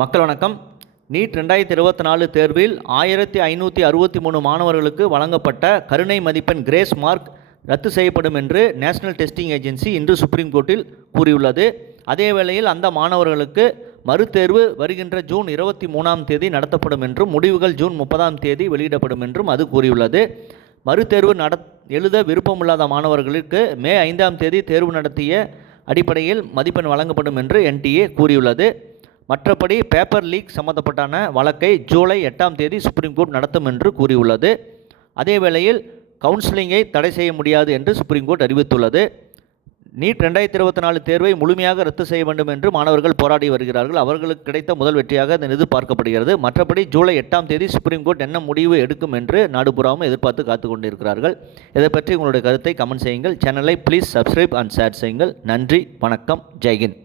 மக்கள் வணக்கம். நீட் 2024 தேர்வில் 1563 மாணவர்களுக்கு வழங்கப்பட்ட கருணை மதிப்பெண் கிரேஸ் மார்க் ரத்து செய்யப்படும் என்று நேஷனல் டெஸ்டிங் ஏஜென்சி இன்று சுப்ரீம் கோர்ட்டில் கூறியுள்ளது. அதே வேளையில் அந்த மாணவர்களுக்கு மறுதேர்வு வருகின்ற ஜூன் 23ஆம் தேதி நடத்தப்படும் என்றும் முடிவுகள் ஜூன் 30ஆம் தேதி வெளியிடப்படும் என்றும் அது கூறியுள்ளது. மறுதேர்வு எழுத விருப்பமில்லாத மாணவர்களுக்கு மே 5ஆம் தேதி தேர்வு நடத்திய அடிப்படையில் மதிப்பெண் வழங்கப்படும் என்று NTA கூறியுள்ளது. மற்றபடி பேப்பர் லீக் சம்பந்தப்பட்டான வழக்கை ஜூலை 8ஆம் தேதி சுப்ரீம் கோர்ட் நடத்தும் என்று கூறியுள்ளது. அதே வேளையில் கவுன்சிலிங்கை தடை செய்ய முடியாது என்று சுப்ரீம் கோர்ட் அறிவித்துள்ளது. நீட் 2024 தேர்வை முழுமையாக ரத்து செய்ய வேண்டும் என்று மாணவர்கள் போராடி வருகிறார்கள். அவர்களுக்கு கிடைத்த முதல் வெற்றியாக இது எதிர்பார்க்கப்படுகிறது. மற்றபடி ஜூலை 8ஆம் தேதி சுப்ரீம் கோர்ட் என்ன முடிவு எடுக்கும் என்று நாடுபுறாமல் எதிர்பார்த்து காத்து கொண்டிருக்கிறார்கள். இதை பற்றி உங்களுடைய கருத்தை கமெண்ட் செய்யுங்கள். சேனலை ப்ளீஸ் சப்ஸ்கிரைப் அண்ட் ஷேர் செய்யுங்கள். நன்றி, வணக்கம், ஜெய்ஹிந்த்.